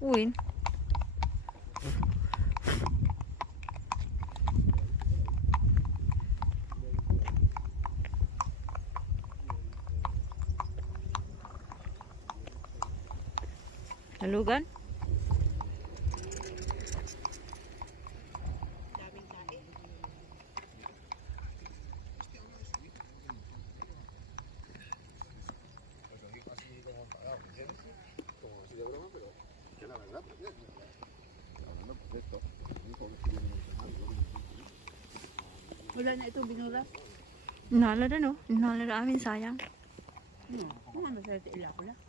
Uwin. Nalugan? Wala na ito binura. Inhala na no? Inhala na amin, sayang. Ano? Ano masaya ila ko lang.